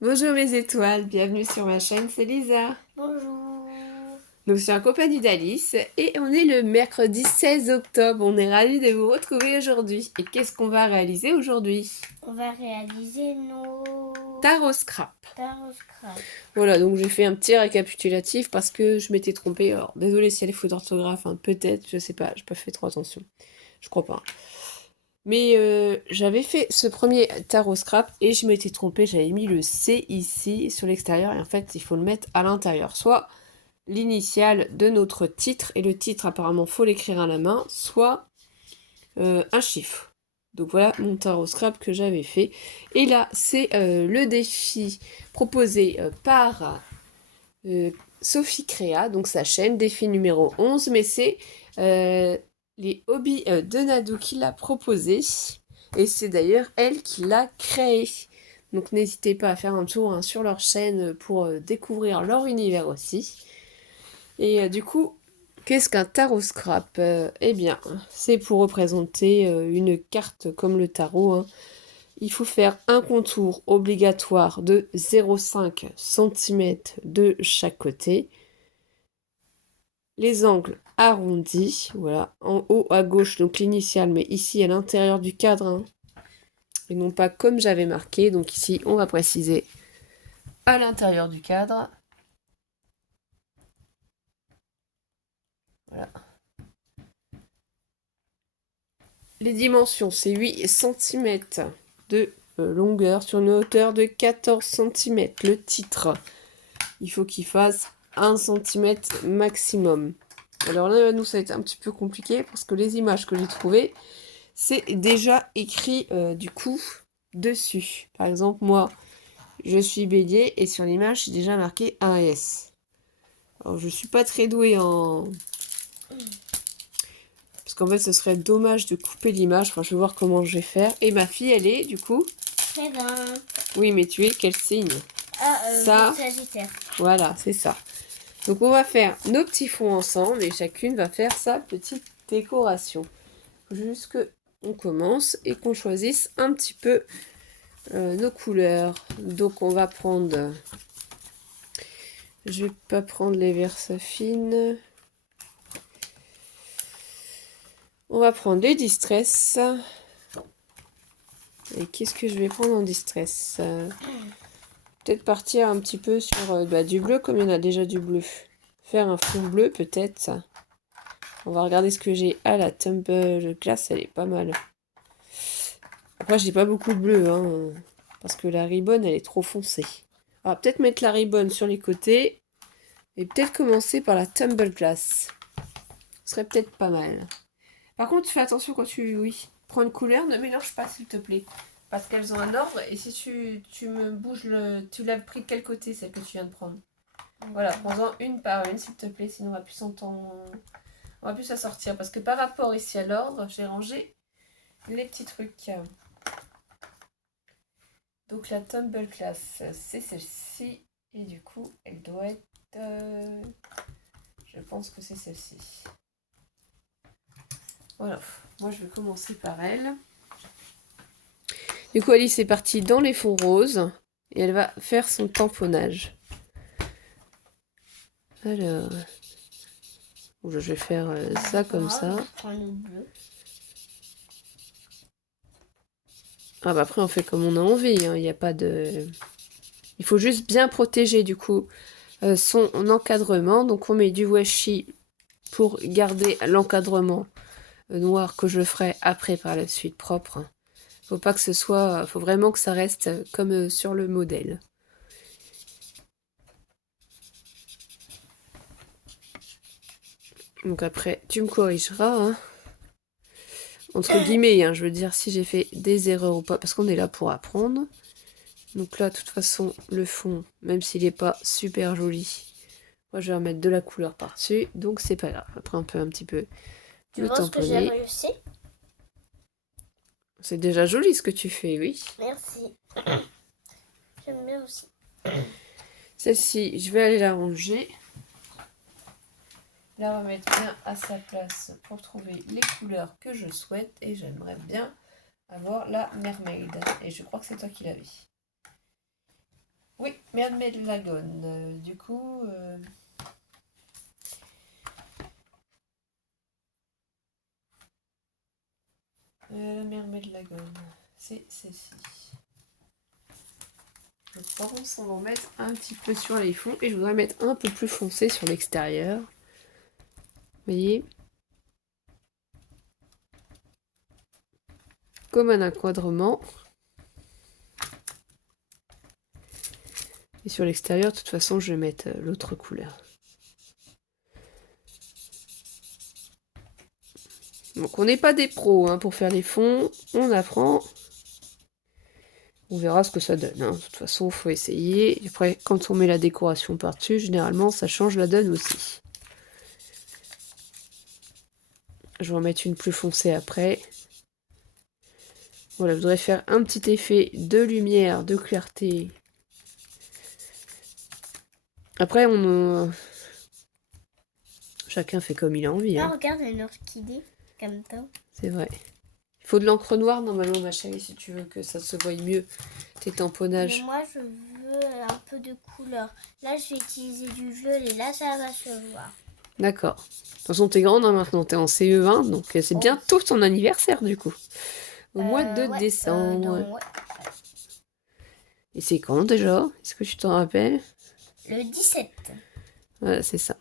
Bonjour mes étoiles, bienvenue sur ma chaîne, c'est Lisa. Bonjour. Donc je suis en compagnie d'Alice et on est le mercredi 16 octobre. On est ravis de vous retrouver aujourd'hui. Et qu'est-ce qu'on va réaliser aujourd'hui? On va réaliser nos Tarot scrap. tarot scrap. Voilà, donc j'ai fait un petit récapitulatif parce que je m'étais trompée. Alors désolée s'il y a des fautes d'orthographe, hein, peut-être, je sais pas, j'ai pas fait trop attention. Je crois pas. Mais j'avais fait ce premier tarot scrap et je m'étais trompée, j'avais mis le C ici sur l'extérieur et en fait il faut le mettre à l'intérieur. Soit l'initiale de notre titre, et le titre apparemment faut l'écrire à la main, soit un chiffre. Donc voilà mon tarot scrap que j'avais fait. Et là, c'est le défi proposé par Sophie Créa, donc sa chaîne, défi numéro 11, mais c'est les hobbies de Nadou qui l'a proposé. Et c'est d'ailleurs elle qui l'a créé. Donc n'hésitez pas à faire un tour hein, sur leur chaîne pour découvrir leur univers aussi. Et du coup, qu'est-ce qu'un tarot scrap? Eh bien, c'est pour représenter une carte comme le tarot, hein. Il faut faire un contour obligatoire de 0,5 cm de chaque côté. Les angles arrondis, voilà, en haut à gauche, donc l'initiale, mais ici à l'intérieur du cadre, hein, et non pas comme j'avais marqué. Donc ici, on va préciser à l'intérieur du cadre. Voilà. Les dimensions, c'est 8 cm de longueur sur une hauteur de 14 cm. Le titre, il faut qu'il fasse 1 cm maximum. Alors là, nous, ça a été un petit peu compliqué parce que les images que j'ai trouvées, c'est déjà écrit du coup dessus. Par exemple, moi, je suis bélier et sur l'image, c'est déjà marqué 1S. Alors, je suis pas très douée en... Parce qu'en fait, ce serait dommage de couper l'image. Enfin, je vais voir comment je vais faire. Et ma fille, elle est, du coup... Très bien. Oui, mais tu es quel signe? Ça, Sagittaire. voilà, c'est ça. Donc, on va faire nos petits fonds ensemble et chacune va faire sa petite décoration. Faut juste qu'on commence et qu'on choisisse un petit peu nos couleurs. Donc, on va prendre... Je vais pas prendre les Versafine. On va prendre les Distress. Et qu'est-ce que je vais prendre en Distress? Peut-être partir un petit peu sur du bleu, comme il y en a déjà du bleu. Faire un fond bleu, peut-être. On va regarder ce que j'ai. Ah, la Tumble Glass, elle est pas mal. Après, j'ai pas beaucoup de bleu, hein, parce que la ribbon, elle est trop foncée. On va peut-être mettre la ribbon sur les côtés. Et peut-être commencer par la Tumble Glass. Ce serait peut-être pas mal. Par contre, fais attention quand tu... Oui, prends une couleur, ne mélange pas, s'il te plaît. Parce qu'elles ont un ordre, et si tu me bouges le... Tu l'as pris de quel côté, celle que tu viens de prendre? Voilà, prends-en une par une, s'il te plaît, sinon on va plus s'entendre... On va plus s'en sortir. Parce que par rapport ici à l'ordre, j'ai rangé les petits trucs. Donc la Tumble Class, c'est celle-ci. Et du coup, elle doit être... Je pense que c'est celle-ci. Voilà, moi je vais commencer par elle. Du coup, Alice est partie dans les fonds roses et elle va faire son tamponnage. Alors, je vais faire ça comme ça. Ah bah après, on fait comme on a envie. Hein. Il n'y a pas de... Il faut juste bien protéger du coup son encadrement. Donc on met du washi pour garder l'encadrement noir que je ferai après par la suite propre. Faut pas que ce soit... Faut vraiment que ça reste comme sur le modèle. Donc après, tu me corrigeras, hein. Entre guillemets, hein, je veux dire, si j'ai fait des erreurs ou pas, parce qu'on est là pour apprendre. Donc là, de toute façon, le fond, même s'il n'est pas super joli, moi je vais remettre de la couleur par-dessus, donc c'est pas grave. Après, on peut un petit peu Tu le penses que j'ai tamponner. réussi? C'est déjà joli ce que tu fais, oui. Merci. J'aime bien aussi. Celle-ci, je vais aller la ranger. La remettre bien à sa place pour trouver les couleurs que je souhaite. Et j'aimerais bien avoir la mermaid. Et je crois que c'est toi qui l'avais. Lagon. Du coup, la Mermaid Lagon, c'est celle-ci. Je pense qu'on va en mettre un petit peu sur les fonds et je voudrais mettre un peu plus foncé sur l'extérieur. Vous voyez? Comme un encadrement. Et sur l'extérieur, de toute façon, je vais mettre l'autre couleur. Donc on n'est pas des pros hein, pour faire les fonds, on apprend. On verra ce que ça donne. Hein. De toute façon, il faut essayer. Et après, quand on met la décoration par-dessus, généralement, ça change la donne aussi. Je vais en mettre une plus foncée après. Voilà, je voudrais faire un petit effet de lumière, de clarté. Après, chacun fait comme il a envie. Hein. Ah, regarde, une orchidée, comme ça. C'est vrai. Il faut de l'encre noire, normalement, ma chérie, si tu veux que ça se voie mieux, tes tamponnages. Mais moi, je veux un peu de couleur. Là, je vais utiliser du violet. Là, ça va se voir. D'accord. De toute façon, t'es grande hein, maintenant, t'es en CE1, donc c'est bientôt ton anniversaire, du coup. Au mois de décembre. Ouais. Et c'est quand déjà? Est-ce que tu t'en rappelles? Le 17. Voilà, c'est ça.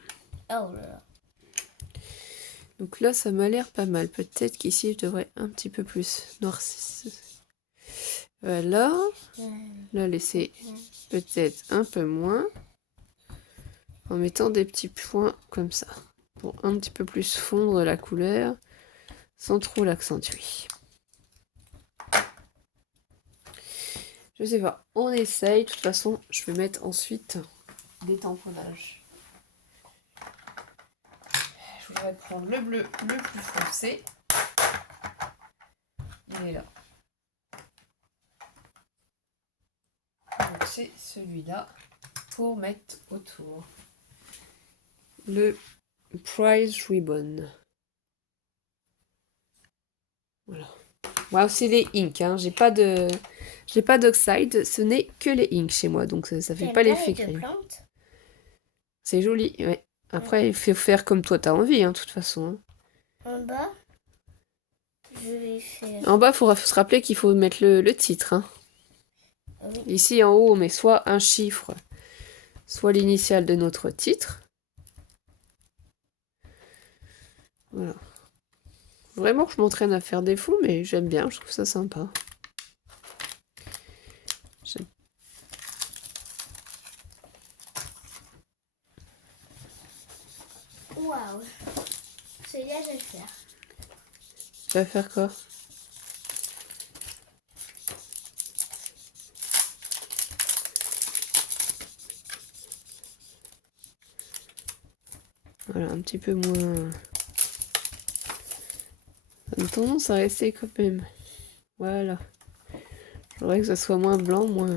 Oh là là. Donc là, ça m'a l'air pas mal. Peut-être qu'ici, je devrais un petit peu plus noircir. Voilà. Là, laisser peut-être un peu moins. En mettant des petits points comme ça. Pour un petit peu plus fondre la couleur. Sans trop l'accentuer. Je sais pas. On essaye. De toute façon, je vais mettre ensuite des tamponnages. Je voudrais prendre le bleu le plus foncé. Il est là. Donc c'est celui-là pour mettre autour. Le Prize Ribbon. Voilà. Moi, c'est les inks. Hein. J'ai pas d'oxide. Ce n'est que les inks chez moi. Donc ça fait pas l'effet crème. C'est joli, ouais. Après, il faut faire comme toi t'as envie, hein, de toute façon. Hein. En bas, je vais faire... En bas, il faut se rappeler qu'il faut mettre le titre. Hein. Oui. Ici, en haut, on met soit un chiffre, soit l'initiale de notre titre. Voilà. Vraiment que je m'entraîne à faire des fonds, mais j'aime bien, je trouve ça sympa. Waouh. Celui-là, je vais le faire. Tu vas faire quoi? Voilà, un petit peu moins... Ça a tendance à rester quand même. Voilà. J'aimerais que ça soit moins blanc, moins...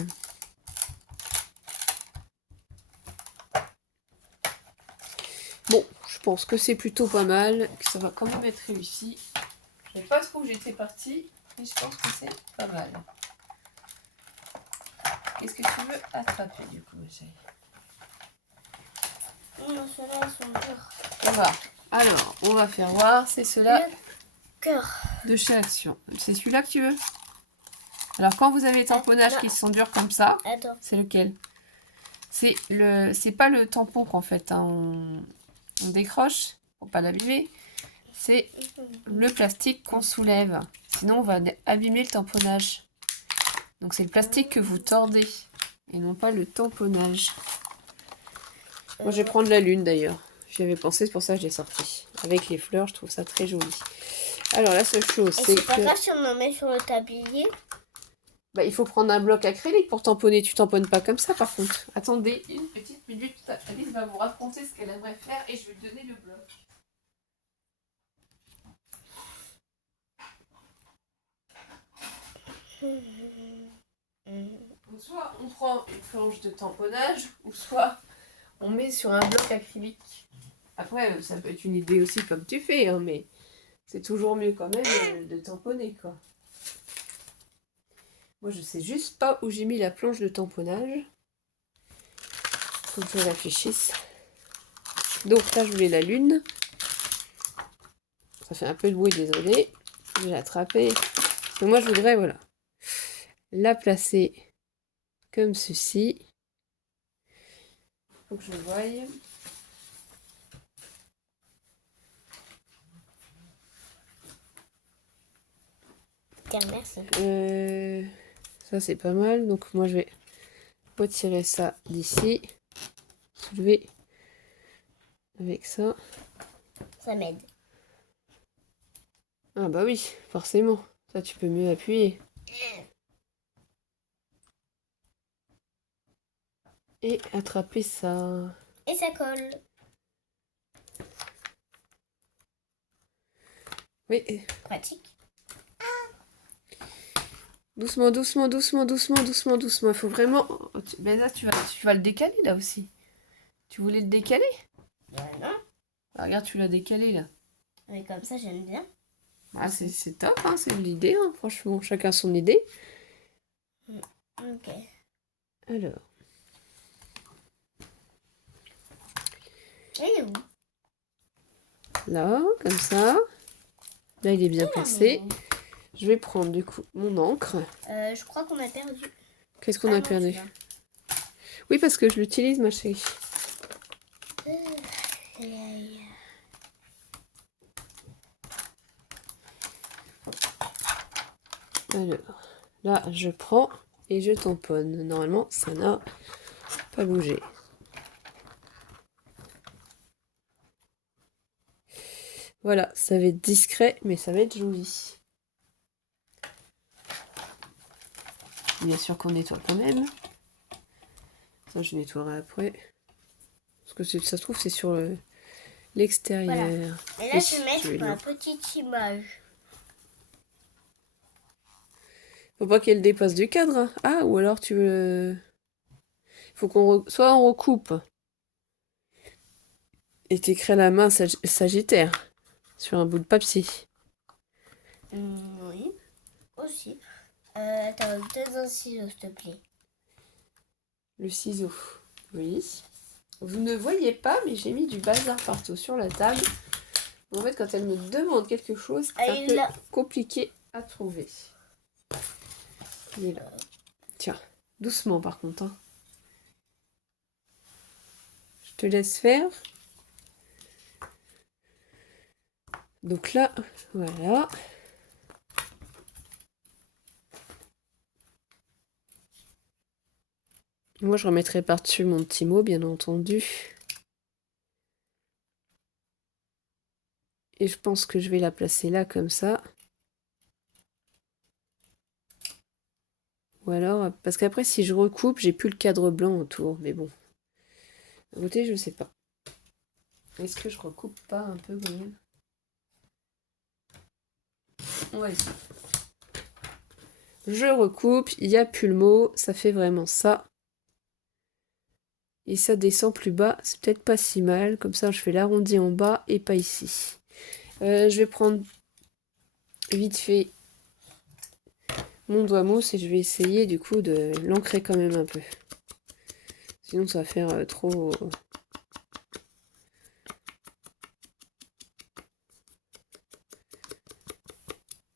Bon, je pense que c'est plutôt pas mal, que ça va quand même être réussi. Je ne sais pas trop où j'étais partie, mais je pense que c'est pas mal. Qu'est-ce que tu veux attraper du coup, ma chérie? Non, ceux-là, ils sont durs. On va. Alors, on va faire voir, c'est cela Cœur. de chez Action. C'est celui-là que tu veux? Alors, quand vous avez les tamponnages qui sont durs comme ça, c'est lequel? C'est pas le tampon qu'en fait, hein, on décroche pour pas l'abîmer. C'est le plastique qu'on soulève. Sinon, on va abîmer le tamponnage. Donc, c'est le plastique que vous tordez et non pas le tamponnage. Moi, je vais prendre la lune d'ailleurs. J'y avais pensé, c'est pour ça que je l'ai sorti. Avec les fleurs, je trouve ça très joli. Alors, la seule chose, c'est que... C'est pas grave si on en met sur le tablier. Bah, il faut prendre un bloc acrylique pour tamponner. Tu tamponnes pas comme ça, par contre. Attendez une petite minute. Alice va vous raconter ce qu'elle aimerait faire et je vais lui donner le bloc. Donc, soit on prend une planche de tamponnage, ou soit on met sur un bloc acrylique. Après, ça peut être une idée aussi comme tu fais, hein, mais c'est toujours mieux quand même de tamponner, quoi. Moi, je sais juste pas où j'ai mis la planche de tamponnage. Faut que je réfléchisse. Donc là, je voulais la lune. Ça fait un peu de bruit, désolé. Je vais l'attraper. Mais moi, je voudrais, voilà, la placer comme ceci. Faut que je voie. Tiens, merci. Ça, c'est pas mal. Donc moi, je vais retirer ça d'ici. Soulever avec ça. Ça m'aide. Ah bah oui, forcément. Ça, tu peux mieux appuyer. Et attraper ça. Et ça colle. Oui. Pratique. Doucement, doucement, doucement, doucement, doucement, doucement. Il faut vraiment... Ben là, tu vas le décaler, là, aussi. Tu voulais le décaler? Non. Ah, regarde, tu l'as décalé, là. Mais comme ça, j'aime bien. Ah, c'est top, hein, c'est l'idée, hein, franchement. Chacun son idée. Ok. Alors, Il est où? là, comme ça. Là, il est bien placé. mais- Je vais prendre, du coup, mon encre. Je crois qu'on a perdu. Qu'est-ce qu'on Ah a non, perdu? tu l'as. Oui, parce que je l'utilise, ma chérie. Aïe, aïe. Alors, là, je prends et je tamponne. Normalement, ça n'a pas bougé. Voilà, ça va être discret, mais ça va être joli. Bien sûr qu'on nettoie quand même. Ça, je nettoierai après. Parce que ça se trouve, c'est sur l'extérieur. Et là, Oui, je vais mettre joli, ma hein. petite image. Faut pas qu'elle dépasse du cadre, hein. Ah, ou alors tu veux... Faut qu'on... Soit on recoupe. Et t'écris la main sagittaire. Sur un bout de papier. Oui, aussi. Attends, deux un ciseau, s'il te plaît. Le ciseau. Oui. Vous ne voyez pas, mais j'ai mis du bazar partout sur la table. En fait, quand elle me demande quelque chose, c'est un peu compliqué à trouver. Il est là. Tiens, doucement par contre, hein. Je te laisse faire. Donc là, voilà. Moi, je remettrai par-dessus mon petit mot, bien entendu. Et je pense que je vais la placer là, comme ça. Ou alors, parce qu'après, si je recoupe, j'ai plus le cadre blanc autour. Mais bon. À côté, je sais pas. Est-ce que je recoupe pas un peu, quand même? On va essayer. Je recoupe, il n'y a plus le mot, ça fait vraiment ça. Et ça descend plus bas, c'est peut-être pas si mal. Comme ça, je fais l'arrondi en bas et pas ici. Je vais prendre vite fait mon doigt mousse et je vais essayer du coup de l'ancrer quand même un peu. Sinon, ça va faire trop...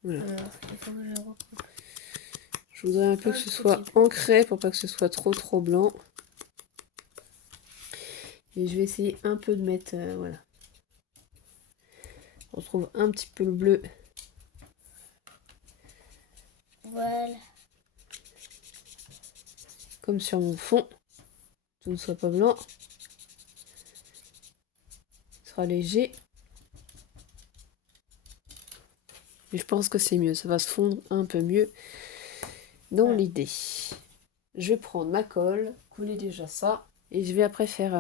Voilà. Alors, il faut que je recoupe. Je voudrais un peu que ce soit ancré pour pas que ce soit trop blanc. Et je vais essayer un peu de mettre... voilà. On retrouve un petit peu le bleu. Voilà. Comme sur mon fond. Tout ne soit pas blanc. Ce sera léger. Et je pense que c'est mieux. Ça va se fondre un peu mieux dans l'idée. Je vais prendre ma colle, coller déjà ça. Et je vais après faire...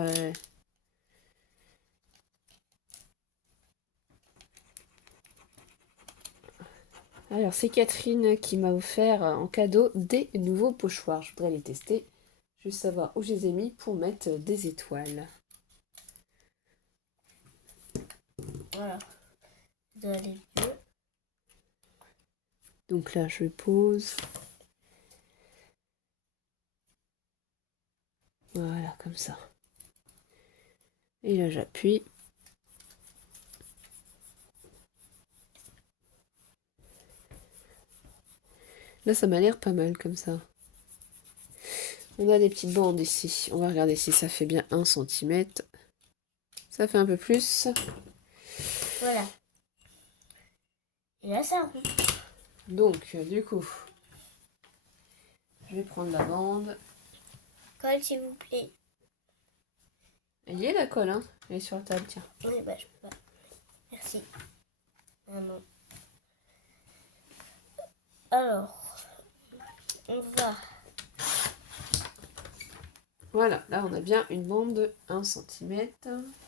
Alors, c'est Catherine qui m'a offert en cadeau des nouveaux pochoirs. Je voudrais les tester. Juste savoir où je les ai mis pour mettre des étoiles. Voilà. Ça doit aller mieux. Donc là, je pose. Voilà, comme ça. Et là, j'appuie. Là, ça m'a l'air pas mal comme ça. On a des petites bandes ici. On va regarder si ça fait bien 1 cm. Ça fait un peu plus. Voilà. Et là, ça roule. Donc, du coup, je vais prendre la bande. Colle, s'il vous plaît. Elle y est la colle, hein? Elle est sur la table, tiens. Oui, bah, je peux pas. Merci. Ah non. Alors, on va. Voilà, là on a bien une bande de 1 cm.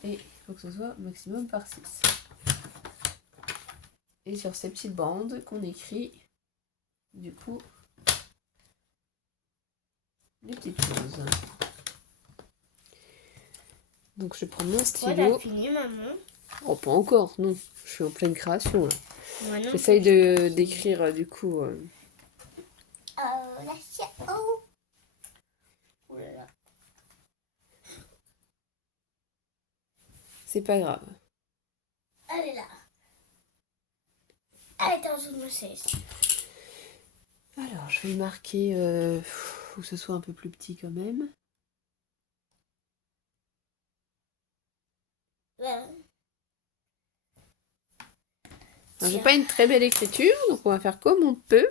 Et il faut que ce soit maximum par 6. Et sur ces petites bandes qu'on écrit, du coup, les petites choses. Donc je prends mon stylo. Voilà, fini, maman. Oh, pas encore, non. Je suis en pleine création là. Moi non J'essaye plus, j'ai pas fini. d'écrire du coup. Oh, la chia. Oh. Ouh là là. C'est pas grave. Elle est là. Elle est en dessous de ma chaise. Alors je vais marquer. Faut que ce soit un peu plus petit quand même. Voilà. J'ai pas une très belle écriture, donc on va faire comme on peut.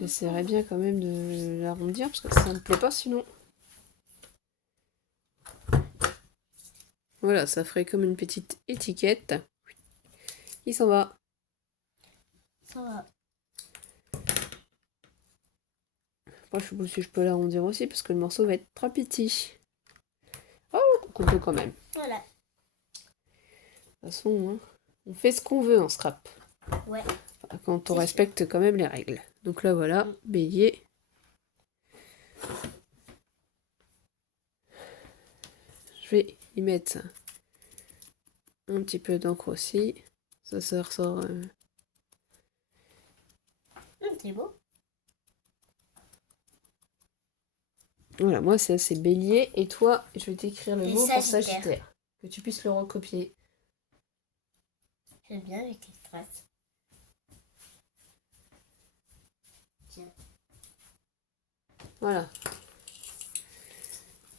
J'essaierai bien quand même de l'arrondir parce que ça me plaît pas sinon. Voilà, ça ferait comme une petite étiquette. Il s'en va. Ça va. Moi, je sais pas si je peux l'arrondir aussi parce que le morceau va être trop petit. Oh, on peut quand même. Voilà. De toute façon, hein, on fait ce qu'on veut en scrap. Ouais. Quand on respecte quand même les règles. Donc là, voilà, bélier. Je vais y mettre un petit peu d'encre aussi. Ça ressort. C'est beau. Voilà, moi c'est bélier. Et toi, je vais t'écrire le Et mot pour Sagittaire. Sagittaire. Que tu puisses le recopier. J'aime bien avec les strass. Tiens. Voilà.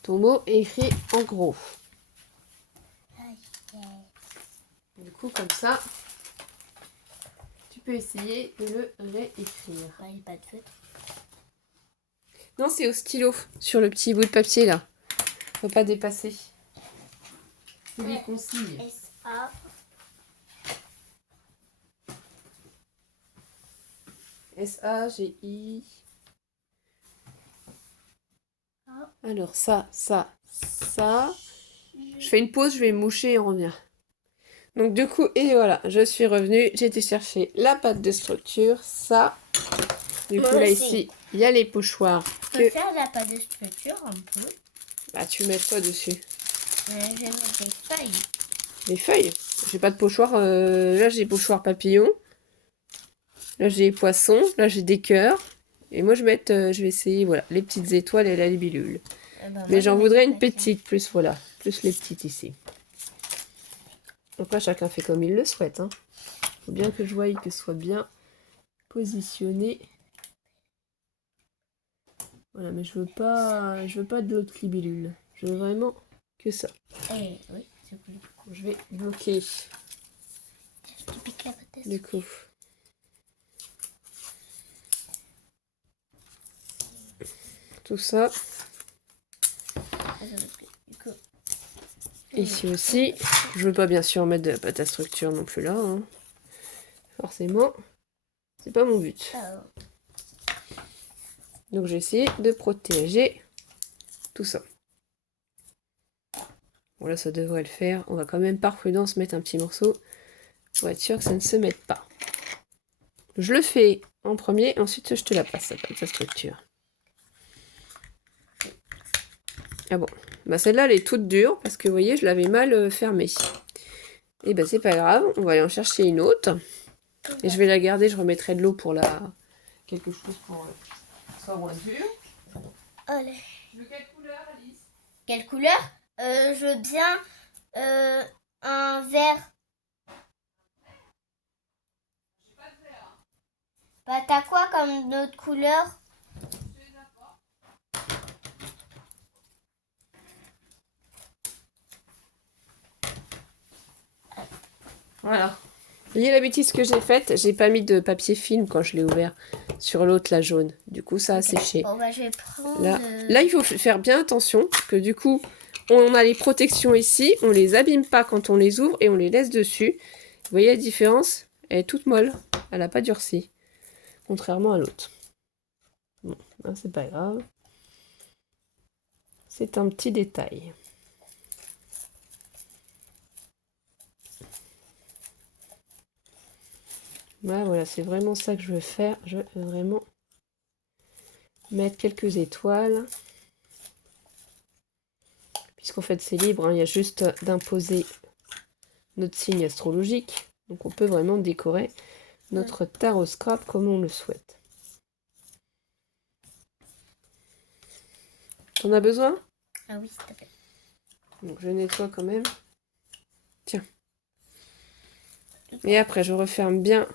Ton mot est écrit en gros. Du coup, comme ça, tu peux essayer de le réécrire. Ouais, il n'y a pas de feutre. Non, c'est au stylo, sur le petit bout de papier là. Faut pas dépasser. C'est des consignes. S-A. S-A-G-I. Ah. Alors ça. Je fais une pause, je vais moucher et on revient. Donc du coup, et voilà, je suis revenue. J'ai été chercher la pâte de structure, ça. Du Moi coup là aussi. ici, il y a les pochoirs. Je peux faire la pâte de structure un peu. Bah tu mets quoi dessus? Je vais mettre des feuilles. Des feuilles. J'ai pas de pochoir. Là j'ai pochoir papillon. Là j'ai poissons. Là j'ai des cœurs. Et moi je vais essayer voilà les petites étoiles et la libellule. Mais j'en voudrais une petite plus voilà, plus les petites ici. Donc là chacun fait comme il le souhaite. Hein. Faut bien que je voie que ce soit bien positionné. Voilà, mais je veux pas de l'autre libellule. Je veux vraiment que ça. Oui, c'est cool. Je vais bloquer Tu piques la pâte. du coup. Tout ça. Ici aussi. Je veux pas bien sûr mettre de la pâte à structure non plus là. Hein. Forcément. C'est pas mon but. Donc j'ai essayé de protéger tout ça. Bon là ça devrait le faire. On va quand même par prudence mettre un petit morceau pour être sûr que ça ne se mette pas. Je le fais en premier, ensuite je te la passe, sa structure. Ah bon, bah celle-là elle est toute dure parce que vous voyez je l'avais mal fermée. Et bah c'est pas grave, on va aller en chercher une autre. Et je vais la garder, je remettrai de l'eau pour la... quelque chose pour que ça soit moins dur. Allez. De quelle couleur, Alice? Quelle couleur? Je veux bien un vert. Bah, t'as quoi comme autre couleur? Voilà. Vous voyez la bêtise que j'ai faite? J'ai pas mis de papier film quand je l'ai ouvert sur l'autre, la jaune. Du coup, ça a séché. Bon, bah, je vais prendre... Là, il faut faire bien attention, parce que du coup, on a les protections ici, on les abîme pas quand on les ouvre et on les laisse dessus. Vous voyez la différence? Elle est toute molle, elle n'a pas durci, contrairement à l'autre. Bon, hein, c'est pas grave. C'est un petit détail. Voilà, c'est vraiment ça que je veux faire. Je veux vraiment mettre quelques étoiles. Puisqu'en fait, c'est libre, hein, il y a juste d'imposer notre signe astrologique. Donc on peut vraiment décorer notre tarot scrap comme on le souhaite. T'en as besoin? Ah oui, s'il te plaît. Donc je nettoie quand même. Tiens. Et après, je referme bien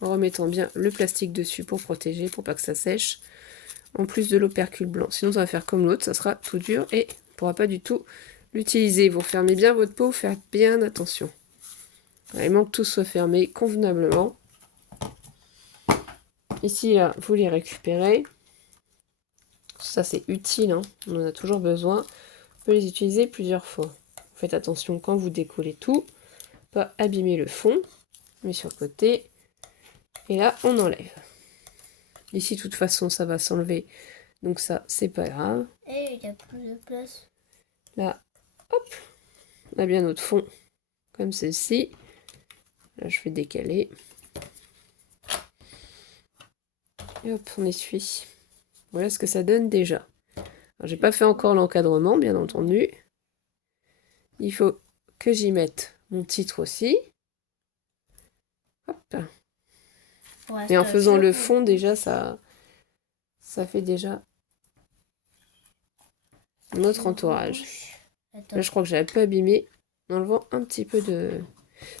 en remettant bien le plastique dessus pour protéger, pour pas que ça sèche. En plus de l'opercule blanc. Sinon, ça va faire comme l'autre, ça sera tout dur et on ne pourra pas du tout l'utiliser. Vous refermez bien votre pot, faites bien attention. Vraiment que tout soit fermé convenablement. Ici, là, vous les récupérez. Ça, c'est utile, hein. On en a toujours besoin. On peut les utiliser plusieurs fois. Faites attention quand vous décollez tout. Pas abîmer le fond. Mais sur le côté. Et là, on enlève. Ici, de toute façon, ça va s'enlever. Donc ça, c'est pas grave. Et il y a plus de place. Là, hop, on a bien notre fond. Comme ceci. Là, je vais décaler. Et hop, on essuie. Voilà ce que ça donne déjà. J'ai pas fait encore l'encadrement, bien entendu. Il faut que j'y mette mon titre aussi. Hop. Et en faisant le fond, déjà, ça fait déjà notre entourage. Là, je crois que j'ai un peu abîmé en enlevant un petit peu de...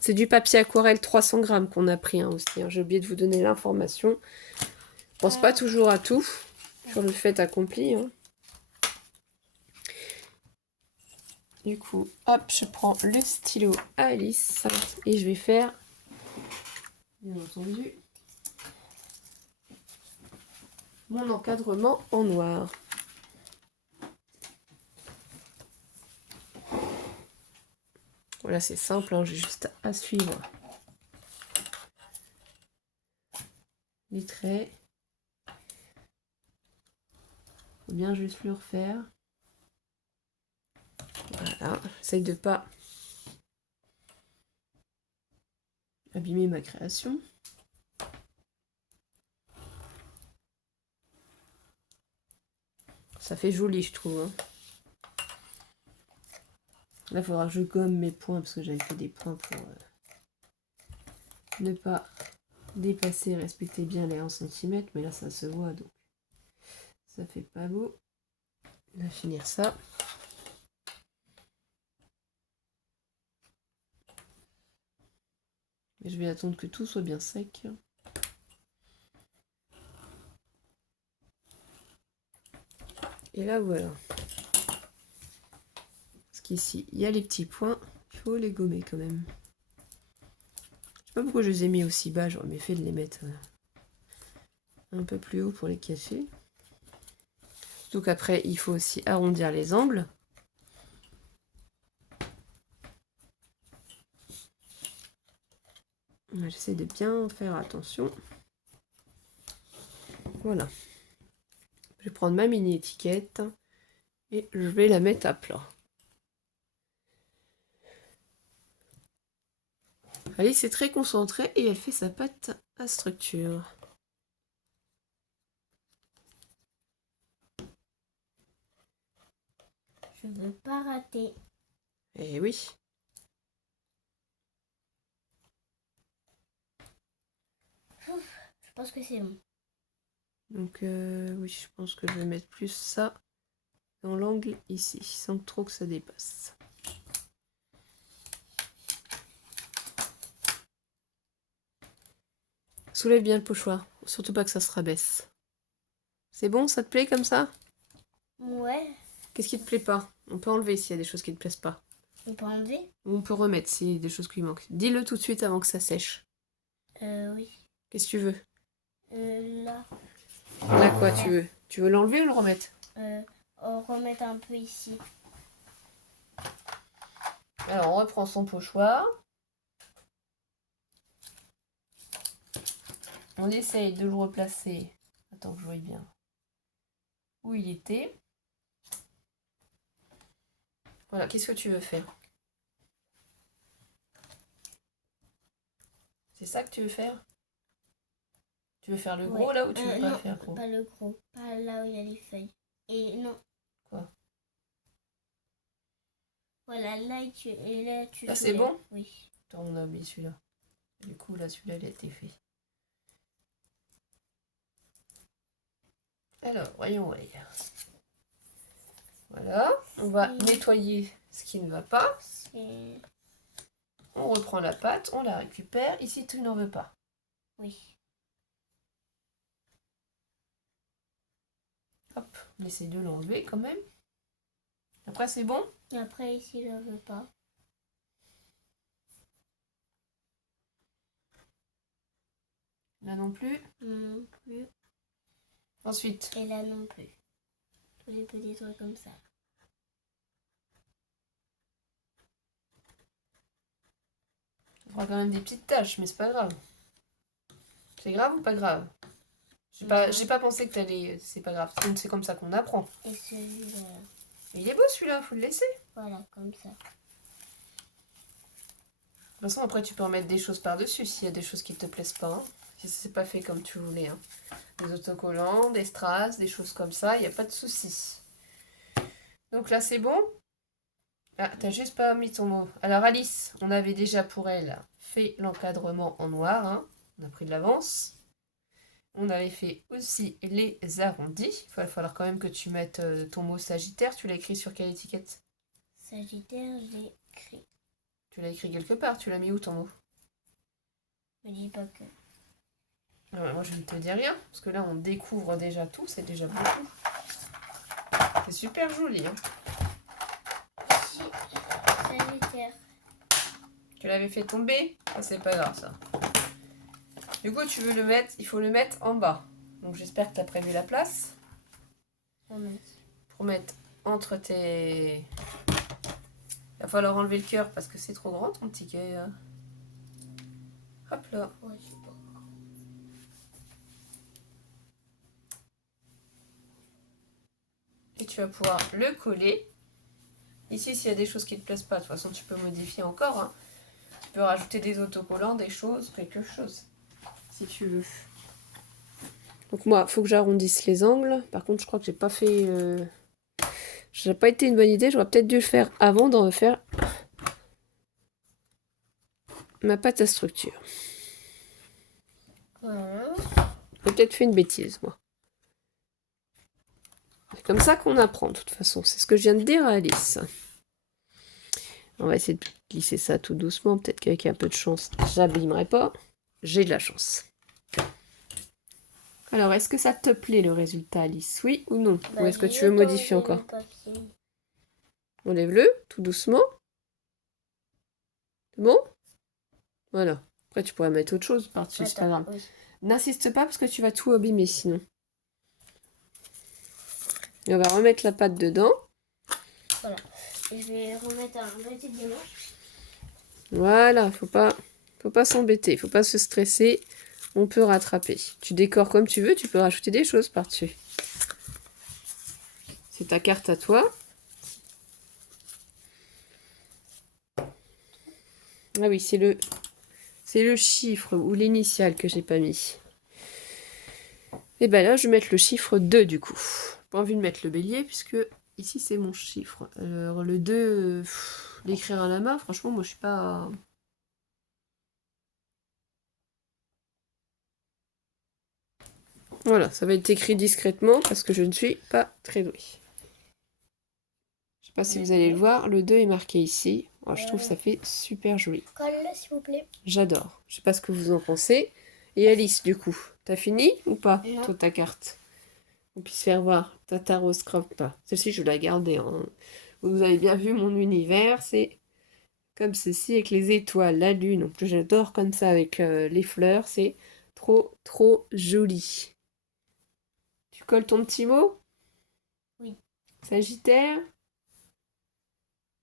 C'est du papier aquarelle 300 grammes qu'on a pris hein, aussi. Hein. J'ai oublié de vous donner l'information. Je pense pas toujours à tout sur le fait accompli. Hein. Du coup, hop, je prends le stylo à Alice et je vais faire, bien entendu, mon encadrement en noir. Voilà, c'est simple, hein, j'ai juste à suivre les traits. Faut bien juste le refaire. Voilà, j'essaye de pas abîmer ma création. Ça fait joli, je trouve. Hein. Là, il faudra que je gomme mes points parce que j'avais fait des points pour ne pas dépasser, respecter bien les 1 cm. Mais là, ça se voit donc ça fait pas beau. On va finir ça. Et je vais attendre que tout soit bien sec. Et là, voilà. Parce qu'ici, il y a les petits points. Il faut les gommer quand même. Je sais pas pourquoi je les ai mis aussi bas. J'aurais mieux fait de les mettre un peu plus haut pour les cacher. Donc après, il faut aussi arrondir les angles. J'essaie de bien faire attention. Voilà. Je vais prendre ma mini étiquette et je vais la mettre à plat. Alice est très concentrée et elle fait sa pâte à structure. Je veux pas rater. Eh oui. Je pense que c'est bon. Donc oui, je pense que je vais mettre plus ça dans l'angle ici, sans trop que ça dépasse. Soulève bien le pochoir, surtout pas que ça se rabaisse. C'est bon, ça te plaît comme ça? Ouais. Qu'est-ce qui te plaît pas? On peut enlever s'il y a des choses qui te plaisent pas. On peut enlever? Ou on peut remettre s'il y a des choses qui manquent. Dis-le tout de suite avant que ça sèche. Oui. Qu'est-ce que tu veux? Là. Là quoi tu veux? Tu veux l'enlever ou le remettre? On remet un peu ici. Alors on reprend son pochoir. On essaye de le replacer. Attends que je voie bien. Où il était. Voilà, qu'est-ce que tu veux faire? C'est ça que tu veux faire? Tu veux faire le gros là ou tu veux pas non, faire gros? pas le gros. Pas là où il y a les feuilles. Et non. Quoi? Voilà, là tu Là c'est soulèves. bon? Oui. Attends, on a oublié celui-là. Du coup là celui-là il a été fait. Alors, voyons voir. Voilà, on va nettoyer ce qui ne va pas. On reprend la pâte, on la récupère. Ici, tu n'en veux pas. Oui. Hop, on essaie de l'enlever quand même. Après, c'est bon? Après, ici, je ne veux pas. Là non plus. Non plus. Ensuite. Et là non plus. Tous les petits trucs comme ça. Ça fera quand même des petites taches, mais c'est pas grave. C'est grave ou pas grave? J'ai pas pensé que t'allais. C'est pas grave. C'est comme ça qu'on apprend. Et celui-là. Il est beau celui-là, faut le laisser. Voilà, comme ça. De toute façon, après, tu peux en mettre des choses par-dessus s'il y a des choses qui te plaisent pas. Hein. Si c'est pas fait comme tu voulais. Hein. Des autocollants, des strass, des choses comme ça, il n'y a pas de souci. Donc là, c'est bon? Ah, t'as juste pas mis ton mot. Alors Alice, on avait déjà pour elle fait l'encadrement en noir. Hein. On a pris de l'avance. On avait fait aussi les arrondis. Il va falloir quand même que tu mettes ton mot Sagittaire. Tu l'as écrit sur quelle étiquette? Sagittaire, j'ai écrit. Tu l'as écrit quelque part. Tu l'as mis où ton mot? Me dis pas que. Ah, moi, je ne te dis rien. Parce que là, on découvre déjà tout. C'est déjà beaucoup. C'est super joli. Hein. Ici, Sagittaire. Tu l'avais fait tomber? Ah, c'est pas grave ça. Du coup, tu veux le mettre, il faut le mettre en bas. Donc j'espère que tu as prévu la place. Pour mettre entre tes... Il va falloir enlever le cœur parce que c'est trop grand ton petit cœur. Hop là. Ouais, Et tu vas pouvoir le coller. Ici, s'il y a des choses qui ne te plaisent pas, de toute façon, tu peux modifier encore. Hein. Tu peux rajouter des autocollants, des choses, quelque chose. Si tu veux. Donc moi, il faut que j'arrondisse les angles. Par contre, je crois que j'ai pas fait... Ça n'a pas été une bonne idée. J'aurais peut-être dû le faire avant d'en refaire ma pâte à structure. Voilà. J'ai peut-être fait une bêtise, moi. C'est comme ça qu'on apprend, de toute façon. C'est ce que je viens de dire à Alice. On va essayer de glisser ça tout doucement. Peut-être qu'avec un peu de chance, j'abîmerai pas. J'ai de la chance. Alors, est-ce que ça te plaît, le résultat, Alice? Oui ou non? Ou est-ce que tu veux modifier encore? Enlève-le, tout doucement. C'est bon? Voilà. Après, tu pourrais mettre autre chose par-dessus, c'est pas grave. Oui. N'insiste pas parce que tu vas tout abîmer sinon. Et on va remettre la pâte dedans. Voilà. Et je vais remettre un petit dimanche. Voilà, faut pas s'embêter, faut pas se stresser. On peut rattraper. Tu décores comme tu veux, tu peux rajouter des choses par-dessus. C'est ta carte à toi. Ah oui, c'est le chiffre ou l'initiale que j'ai pas mis. Et ben là, je vais mettre le chiffre 2 du coup. Pas envie de mettre le bélier puisque ici c'est mon chiffre. Alors le 2, l'écrire à la main, franchement, moi je suis pas... Voilà, ça va être écrit discrètement parce que je ne suis pas très douée. Je sais pas si vous allez le voir, le 2 est marqué ici. Moi, je trouve que ça fait super joli. Colle-le, s'il vous plaît. J'adore. Je sais pas ce que vous en pensez. Et Alice, du coup, t'as fini ou pas, Non. toi, ta carte? On puisse faire voir ta tarot scrap pas. Celle-ci, je vais la garder. Hein. Vous avez bien vu mon univers, c'est comme ceci avec les étoiles, la lune. En plus, j'adore comme ça avec les fleurs. C'est trop, trop joli. Tu colles ton petit mot? Oui. Sagittaire.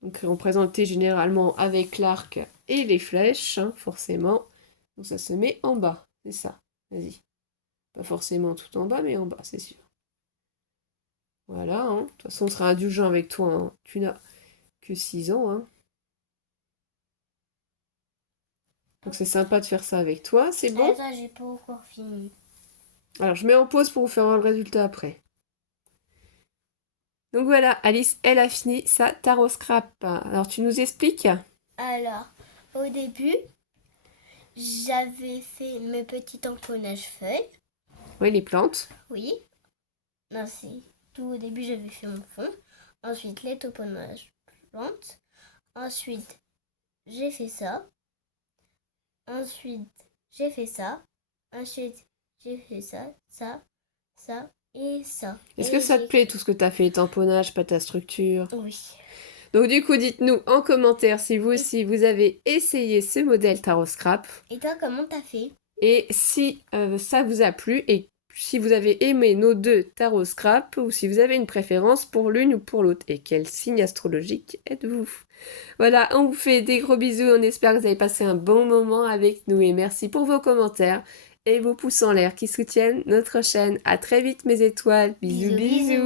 Donc, représenté généralement avec l'arc et les flèches, hein, forcément. Donc, ça se met en bas. C'est ça. Vas-y. Pas forcément tout en bas, mais en bas, c'est sûr. Voilà, hein. De toute façon, on sera indulgent avec toi. Hein. Tu n'as que 6 ans. Hein. Donc c'est sympa de faire ça avec toi, c'est bon? Attends, j'ai pas encore fini. Alors je mets en pause pour vous faire voir le résultat après. Donc voilà, Alice, elle a fini sa tarot scrap. Alors tu nous expliques? Alors, au début, j'avais fait mes petits tamponnages feuilles. Oui, les plantes. Oui. Non, c'est tout au début, j'avais fait mon fond. Ensuite, les tamponnages plantes. Ensuite, j'ai fait ça. Ensuite, j'ai fait ça. Ensuite, j'ai fait ça, ça et ça. Est-ce Et que ça te j'ai- plaît tout ce que tu as fait, tamponnage, pas ta structure? Oui. Donc du coup, dites-nous en commentaire si vous aussi vous avez essayé ce modèle tarot scrap Et toi, comment t'as fait? et si ça vous a plu et si vous avez aimé nos deux tarot scrap ou si vous avez une préférence pour l'une ou pour l'autre et quel signe astrologique êtes-vous? Voilà, on vous fait des gros bisous, on espère que vous avez passé un bon moment avec nous et merci pour vos commentaires et vos pouces en l'air qui soutiennent notre chaîne. À très vite mes étoiles, bisous Bisous, bisous. bisous.